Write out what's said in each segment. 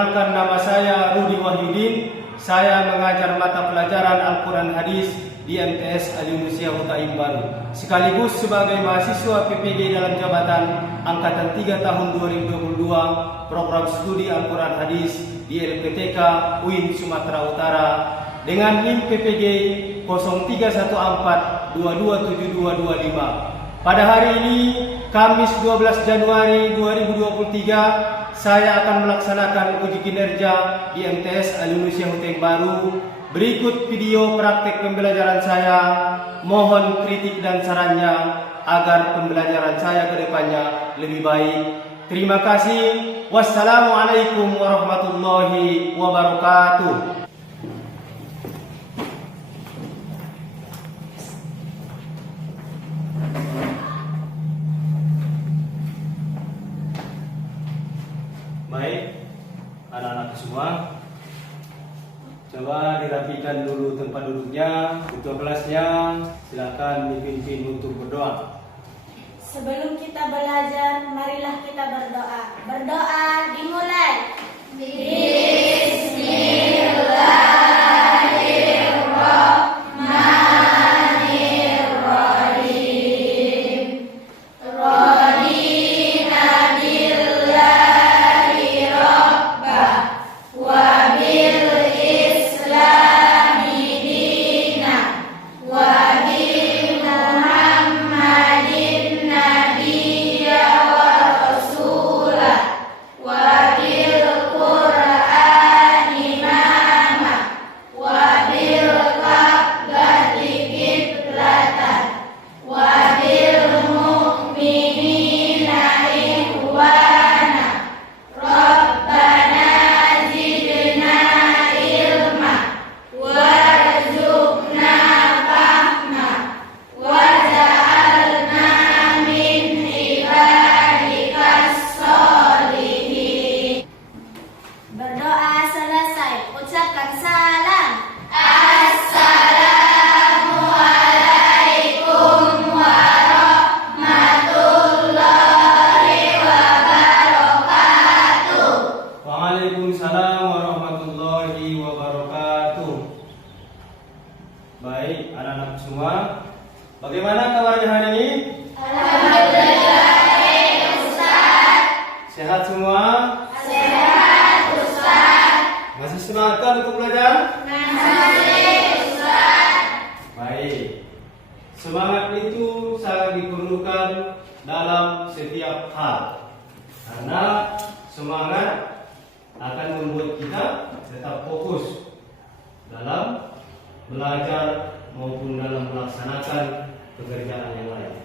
Perkenalkan, nama saya Rudi Wahyudin. Saya mengajar mata pelajaran Al-Quran Hadis di MTS Al-Indonesia Huta Baru, sekaligus sebagai mahasiswa PPG dalam jabatan Angkatan 3 tahun 2022 program studi Al-Quran Hadis di LPTK UIN Sumatera Utara dengan NIM PPG 0314227225. Pada hari ini, Kamis 12 Januari 2023, saya akan melaksanakan uji kinerja di MTS Al-Indonesia Huta Baru. Berikut video praktek pembelajaran saya. Mohon kritik dan sarannya agar pembelajaran saya ke depannya lebih baik. Terima kasih. Wassalamualaikum warahmatullahi wabarakatuh. Baik, anak-anak semua, coba dirapikan dulu tempat duduknya, ketua kelasnya, silakan dipimpin untuk berdoa. Sebelum kita belajar, marilah kita berdoa. Berdoa dimulai. Waalaikumsalam warahmatullahi wabarakatuh. Baik, anak-anak semua, bagaimana kabarnya hari ini? Alhamdulillah, Ustaz. Sehat semua? Sehat, Ustaz. Masih semangat untuk belajar? Masih, Ustaz. Baik. Semangat itu sangat diperlukan dalam setiap hal, karena semangat akan membuat kita tetap fokus dalam belajar maupun dalam melaksanakan pekerjaan yang lain.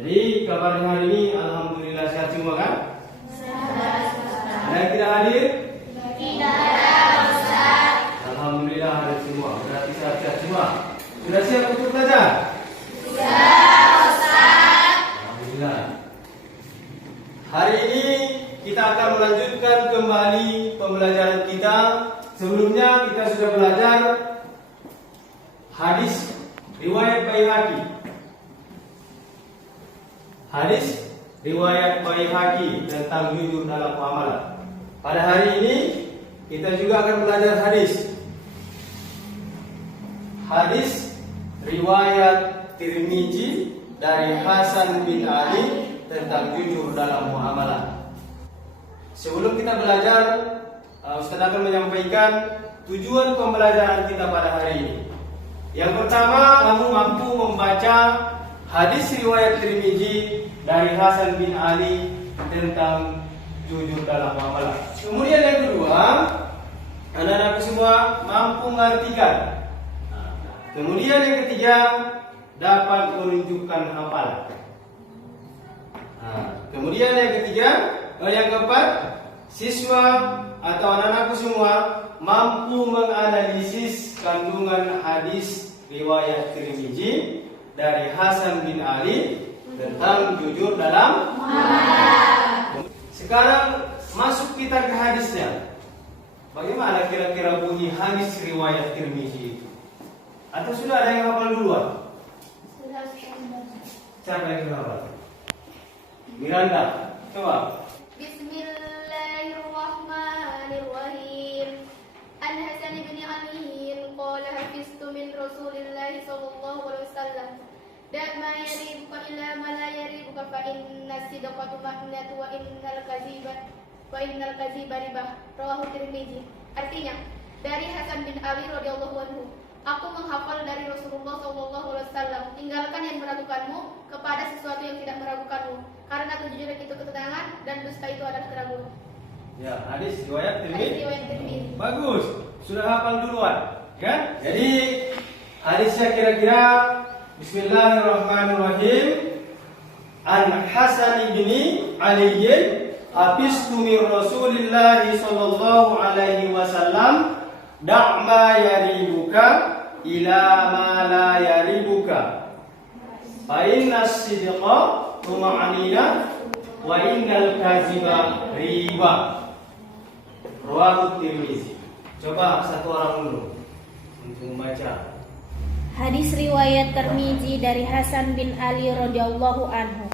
Jadi kabarnya hari ini alhamdulillah sehat semua kan? Sehat, Ustaz. Ada yang tidak hadir? Tidak ada, Ustaz. Alhamdulillah hadir semua. Berarti sehat semua. Sudah siap untuk belajar? Siap, Ustaz. Alhamdulillah. Hari ini kita akan melanjutkan kembali pembelajaran kita. Sebelumnya kita sudah belajar hadis riwayat Baihaqi. Hadis riwayat Baihaqi tentang jujur dalam muamalah. Pada hari ini kita juga akan belajar hadis riwayat Tirmizi dari Hasan bin Ali tentang jujur dalam muamalah. Sebelum kita belajar, Ustaz akan menyampaikan tujuan pembelajaran kita pada hari ini. Yang pertama, kamu mampu membaca hadis riwayat Tirmizi dari Hasan bin Ali tentang jujur dalam muamalah. Kemudian yang kedua, anak-anak semua mampu mengartikan. Kemudian yang ketiga, dapat menunjukkan hafalan. Kemudian yang keempat, siswa atau anak-anakku semua mampu menganalisis kandungan hadis riwayat Tirmizi dari Hasan bin Ali tentang jujur dalam muamalah. Sekarang masuk kita ke hadisnya. Bagaimana kira-kira bunyi hadis riwayat Tirmizi itu? Atau sudah ada yang hafal duluan? Sudah, Siapa yang sudah hafal? Miranda, coba. Bismillahirrahmanirrahim. sallallahu alaihi wasallam. Da ma yaribuka illa ma la yaribuka fa inna sidqa tumaninatu wa innal kaziba ribah. Rawahu Tirmizi. Artinya, dari Hasan bin Ali radhiyallahu anhu, aku menghafal dari Rasulullah sallallahu alaihi wasallam, tinggalkan yang meragukanmu kepada sesuatu yang tidak meragukanmu, karena kejujuran itu ketenangan dan dusta itu adalah keraguan. Ya, hadis riwayat Hadis Tirmizi. riwayat Tirmizi. Bagus, sudah hafal duluan, kan? Jadi hadisnya kira-kira Bismillahirrahmanirrahim. An Hasan bin Ali abistu min Rasulillah sallallahu alaihi wasallam da' ma yaribuka ila ma la yaribuka fa inna as-sidqa tuma'nina wa innal kaziba riba. Rawahu Tirmizi. Coba satu orang dulu untuk membaca. Hadis riwayat Tirmizi dari Hasan bin Ali radhiyallahu anhu.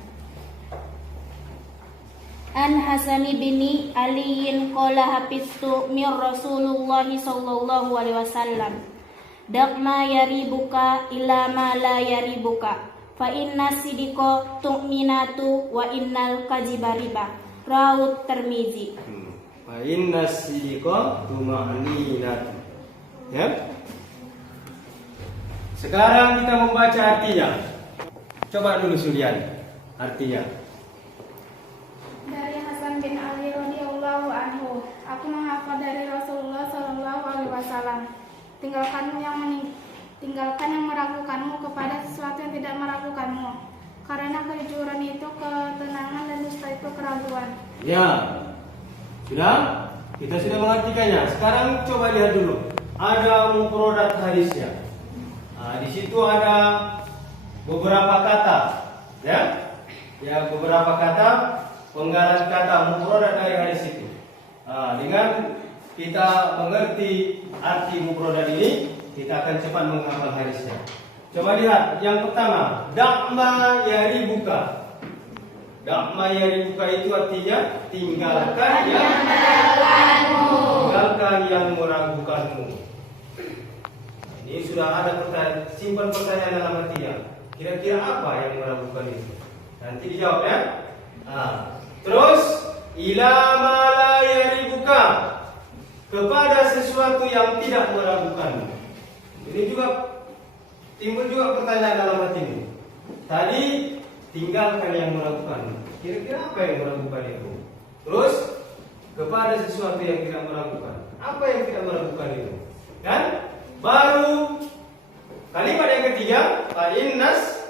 An Hasan bin Ali qala hafiztu min Rasulullah sallallahu alaihi wasallam. Daqma yaribuka ila ma la yaribuka. Fa inna sidqa tu'minatu wa innal kaziba riba. Rawahu Tirmizi. Fa inna sidqa tuma'ninatu. Ya. Sekarang kita membaca artinya. Coba dulu Sulian artinya. Dari Hasan bin Ali radhiyallahu anhu, aku menghafal dari Rasulullah sallallahu alaihi wasallam. Tinggalkan yang meragukanmu kepada sesuatu yang tidak meragukanmu, karena kejujuran itu ketenangan dan dusta itu keraguan. Ya. Sudah? Kita sudah mengartikannya. Sekarang coba lihat dulu. Ada mufradat hadisnya. Nah, di situ ada beberapa kata, ya. Ya, beberapa kata, penggalan kata mufradat dari hadis itu. Nah, dengan kita mengerti arti mufradat ini, kita akan cepat menghafal hadisnya. Coba lihat yang pertama, da'ma yaribuka. Da'ma yaribuka itu artinya tinggalkan yang meragukanmu. Ini sudah ada pertanyaan, simpan pertanyaan dalam hatinya. Kira-kira apa yang meragukan itu? Nanti dijawab ya. Nah, terus ila ma la yaribuka, kepada sesuatu yang tidak meragukanmu. Ini juga timbul juga pertanyaan dalam hatimu. Tadi tinggalkan yang meragukanmu. Kira-kira apa yang meragukan itu? Terus kepada sesuatu yang tidak meragukan. Apa yang tidak meragukan itu? Kan? Baru kalimat yang ketiga, fa innas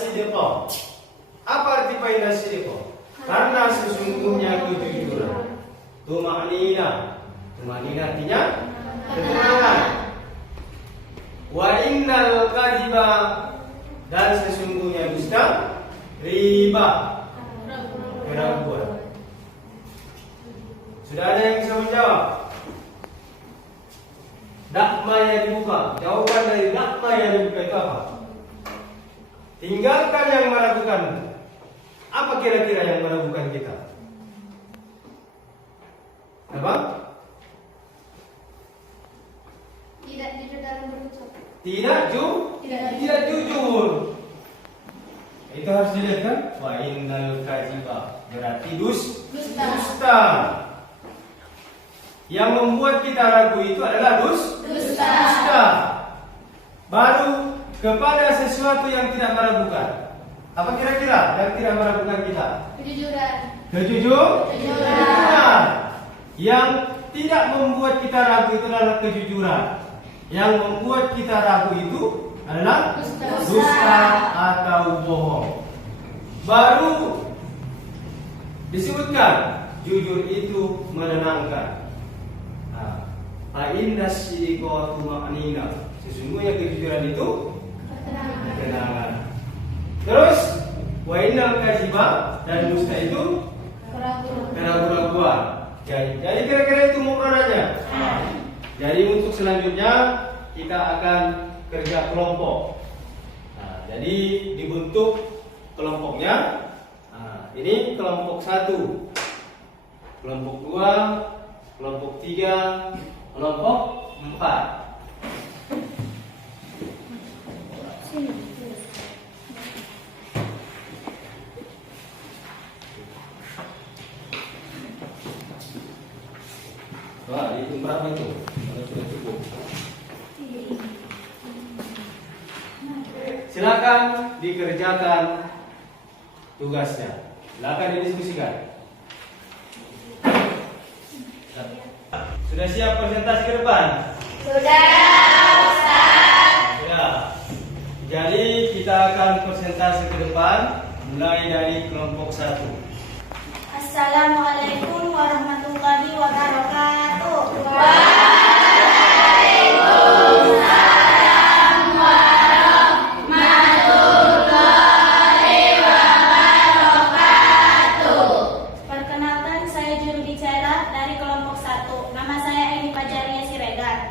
sidqa. Apa arti fa innas sidqa? Karena sesungguhnya kejujuran. Tuma'nina. Tuma'nina artinya ketenangan. Wa innal kadziba, dan sesungguhnya dusta, riba, keraguan. Sudah ada yang bisa menjawab? Da'ma yang dibuka. Jawaban dari da'ma yang dibuka itu apa? Tinggalkan yang meragukan. Apa kira-kira yang meragukan kita? Apa? Tidak jujur dalam berucap. Tidak jujur. Itu harus dilihat kan? Wa innal kadziba, berarti dusta. Yang membuat kita ragu itu adalah dusta. Baru kepada sesuatu yang tidak meragukan. Apa kira-kira yang tidak meragukan kita? Kejujuran. Yang tidak membuat kita ragu itu adalah kejujuran. Yang membuat kita ragu itu adalah dusta atau bohong. Baru disebutkan jujur itu menenangkan. Fa innas sidqa tuma'nina, sesungguhnya kejujuran itu ketenangan. Terus wa innal kadziba, dan dusta itu keraguan. Jadi kira-kira itu mufradatnya. Jadi untuk selanjutnya kita akan kerja kelompok. Jadi dibentuk kelompoknya. Ini kelompok 1, kelompok 2, kelompok 3, kelompok 4. Silakan dikerjakan tugasnya. Silakan didiskusikan. Sudah siap presentasi ke depan? Sudah, Ustaz. Sudah. Jadi kita akan presentasi ke depan mulai dari kelompok 1. Assalamualaikum warahmatullahi wabarakatuh. Perkenalkan, saya juru bicara dari kelompok 1. Nama saya Eni Pajaria Siregar.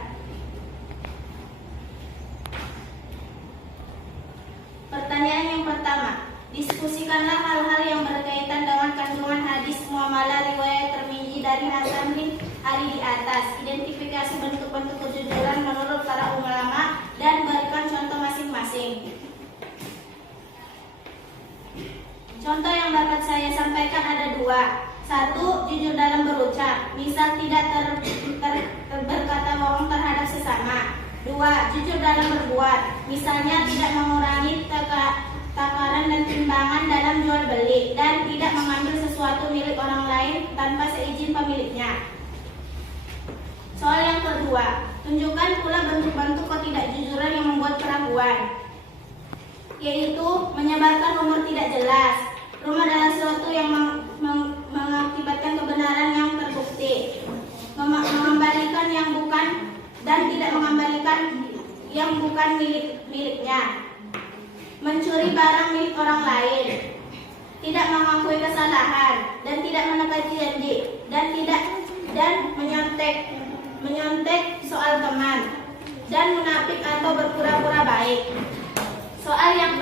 Pertanyaan yang pertama, diskusikanlah hal-hal yang berkaitan dengan kandungan hadis muamalah riwayat Tirmizi dari Hasan bin Ali di atas. Identifikasi bentuk-bentuk kejujuran menurut para ulama dan berikan contoh masing-masing. Contoh yang dapat saya sampaikan ada 2. 1. Jujur dalam berucap, misal tidak berkata bohong terhadap sesama. 2. Jujur dalam berbuat, misalnya tidak mengurangi takaran dan timbangan dalam jual beli dan tidak mengambil sesuatu milik orang lain tanpa seizin pemiliknya. Soal yang kedua, tunjukkan pula bentuk-bentuk ketidakjujuran yang membuat keraguan, yaitu menyebarkan rumor tidak jelas. Rumor adalah sesuatu yang mengakibatkan kebenaran yang terbukti, mengembalikan yang bukan dan tidak mengembalikan yang bukan miliknya, mencuri barang milik orang lain, tidak mengakui kesalahan dan tidak menepati janji, dan menyontek soal teman, dan munafik atau berpura-pura baik. Soal yang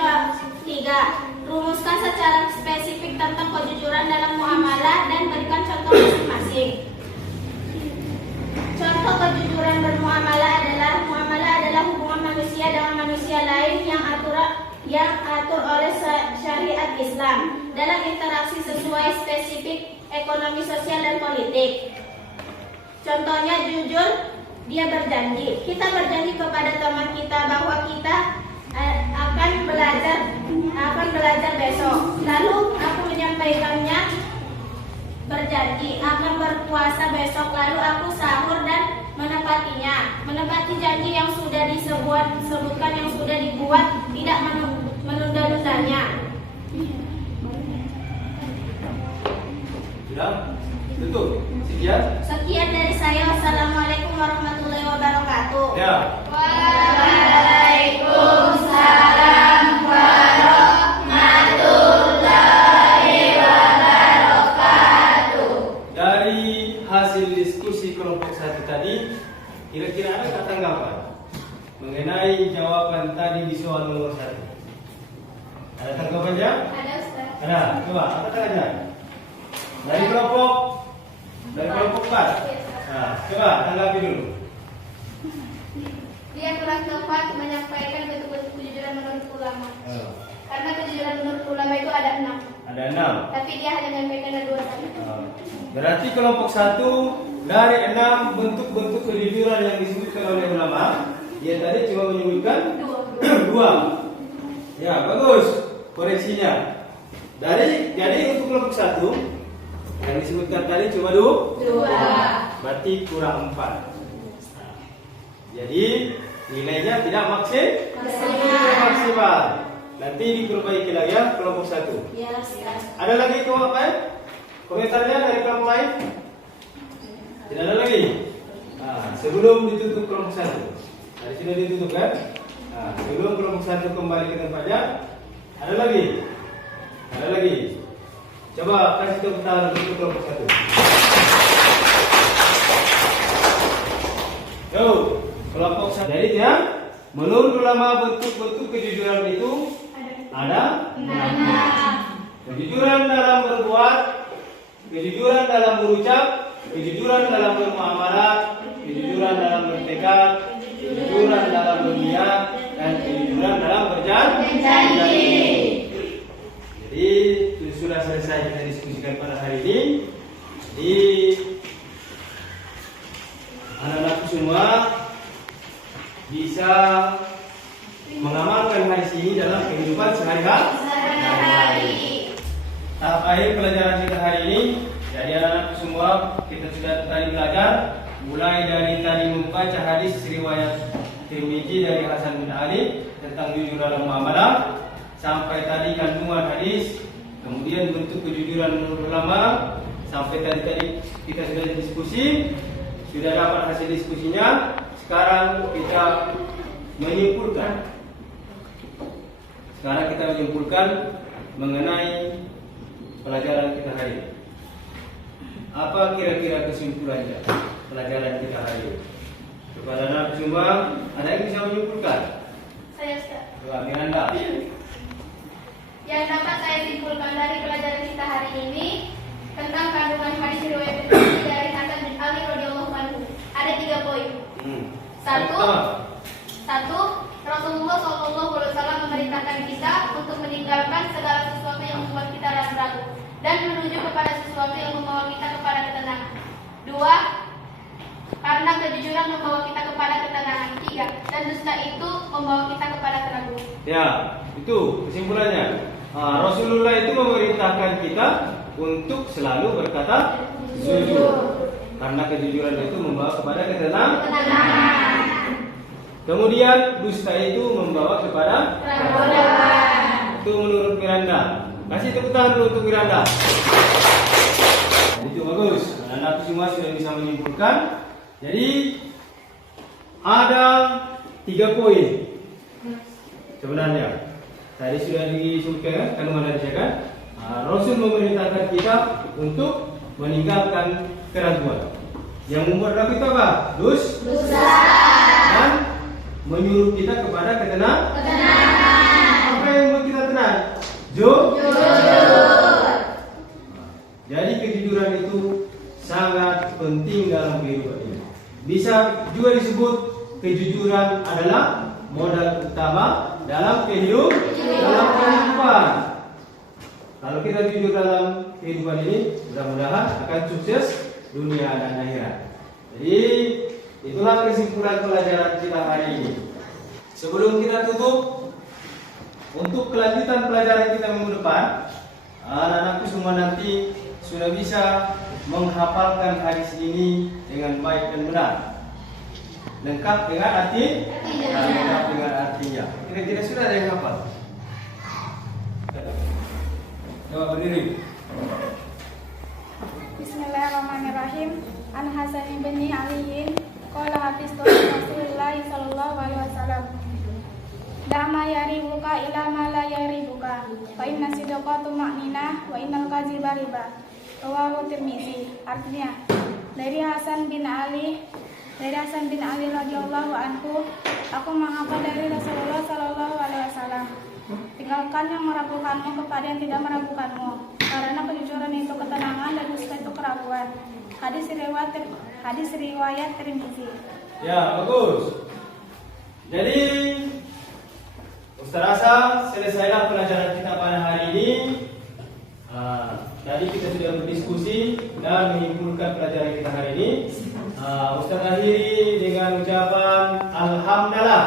ketiga, rumuskan secara spesifik tentang kejujuran dalam muamalah dan berikan contoh masing-masing. Contoh kejujuran bermuamalah adalah hubungan manusia dengan manusia lain yang atur oleh syariat Islam dalam interaksi sesuai spesifik ekonomi, sosial, dan politik. Contohnya jujur, dia berjanji. Kita berjanji kepada teman kita bahwa kita akan belajar besok. Lalu aku menyampaikannya berjanji akan berpuasa besok. Lalu aku sahur dan menepatinya. Menepati janji yang sudah disebutkan, yang sudah dibuat, tidak menunda-nundanya. Sudah? Tutup. Sekian dari saya. Wassalamualaikum warahmatullahi wabarakatuh. Ya. Waalaikumsalam warahmatullahi wabarakatuh. Dari hasil diskusi kelompok 1 tadi, kira-kira ada tanggapan mengenai jawaban tadi di soal nomor 1? Ada tanggapannya? Ada, Ustaz. Ada. Coba angkat tangannya. Dari kelompok 4. Nah, coba tanggapi dulu. Dia kurang tepat menyampaikan bentuk-bentuk kejujuran menurut ulama. Karena kejujuran menurut ulama itu ada 6. Ada 6. Tapi dia hanya menyampaikan ada 2 saja. Berarti kelompok 1 dari 6 bentuk-bentuk kejujuran yang disebutkan oleh ulama, dia tadi cuma menyebutkan 2. Ya, bagus. Koreksinya. Jadi untuk kelompok 1 yang disebutkan tadi cuma 2. Berarti kurang 4. Jadi nilainya tidak maksimal. Nanti diperbaiki lagi ya kelompok 1. Ya, Ustaz. Ada lagi komentarnya dari kelompok lain? Tidak ada lagi. Sebelum ditutup kelompok 1, dari sini ditutup kan? Sebelum kelompok 1 kembali ke tempatnya, ada lagi? Ada lagi? Coba kasih tepuk tangan untuk kelompok 1. Yo, kelompok 1. Jadi ya, menurut ulama bentuk-bentuk kejujuran itu ada 6. Kejujuran dalam berbuat, kejujuran dalam berucap, kejujuran dalam bermuamalah, kejujuran dalam bertekad, kejujuran dalam berniat, dan kejujuran dalam berjanji. Jadi sudah selesai kita diskusikan pada hari ini. Jadi anak-anakku semua bisa mengamalkan hadis ini dalam kehidupan sehari-hari. Tahap akhir pelajaran kita hari ini. Jadi anak-anak semua, kita sudah tadi belajar mulai dari tadi membaca hadis riwayat Tirmizi dari Hasan bin Ali tentang jujur dalam muamalah, sampai tadi kandungan hadis, kemudian bentuk kejujuran menurut ulama, sampai tadi kita sudah diskusi, sudah dapat hasil diskusinya. Sekarang kita menyimpulkan. Mengenai pelajaran kita hari ini. Apa kira-kira kesimpulannya pelajaran kita hari ini? Kepada anak semua, ada yang bisa menyimpulkan? Saya Ustaz. Doa Miranda. Yang dapat saya simpulkan dari pelajaran kita hari ini tentang kandungan hadis riwayat Tirmizi dari Hasan bin Ali radhiyallahu anhu. Ada 3 poin. Satu, Rasulullah SAW memerintahkan kita untuk meninggalkan segala sesuatu yang membuat kita ragu-ragu dan menuju kepada sesuatu yang membawa kita kepada ketenangan. 2, karena kejujuran membawa kita kepada ketenangan. 3, dan dusta itu membawa kita kepada keraguan. Ya, itu kesimpulannya. Rasulullah itu memerintahkan kita untuk selalu berkata jujur, karena kejujuran itu membawa kepada ketenangan. Kemudian dusta itu membawa kepada keraguan. Itu menurut Miranda. Kasih tepuk tangan dulu untuk Miranda. Itu bagus. Anak-anak semua sudah bisa menyimpulkan. Jadi ada 3 poin sebenarnya. Tadi sudah disebutkan kandungan hadisnya kan. Rasul memerintahkan kita untuk meninggalkan keraguan. Yang membuat ragu itu apa? Dusta. Dan menyuruh kita kepada ketenangan. Apa yang membuat kita tenang? Jujur. Jadi kejujuran itu sangat penting dalam kehidupan ini. Bisa juga disebut kejujuran adalah modal utama dalam kehidupan. Kalau kita jujur dalam kehidupan ini, mudah-mudahan akan sukses dunia dan akhirat. Jadi itulah kesimpulan pelajaran kita hari ini. Sebelum kita tutup, untuk kelanjutan pelajaran kita minggu depan, anak-anakku semua nanti sudah bisa menghafalkan hadis ini dengan baik dan benar, lengkap dengan artinya. Kira-kira sudah ada yang hafal? Coba berdiri. Bismillahirrahmanirrahim. An Hasan bin Ali qala hafiztu Rasulullah sallallahu alaihi wasallam. Dama yaribuka ila ma la yaribuka. Fa inna sidqa tumanina wa innal kadziba riba. Rawahu Tirmizi. Artinya, dari Hasan bin Ali radhiyallahu anhu, aku menghafal dari Rasulullah sallallahu alaihi wasallam. Tinggalkan yang meragukanmu kepada yang tidak meragukanmu, karena kejujuran itu ketenangan dan dusta itu keraguan. Hadis riwayat Tirmizi. Ya, bagus. Jadi Ustaz rasa selesailah pelajaran kita pada hari ini. Tadi kita sudah berdiskusi dan menyimpulkan pelajaran kita hari ini. Ustaz akhiri dengan ucapan Alhamdulillah.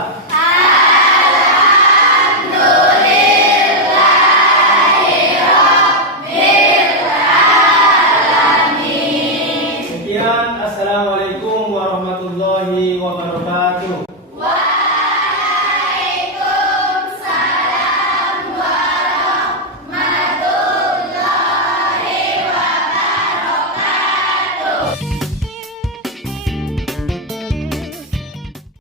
Sekian, assalamualaikum warahmatullahi wabarakatuh.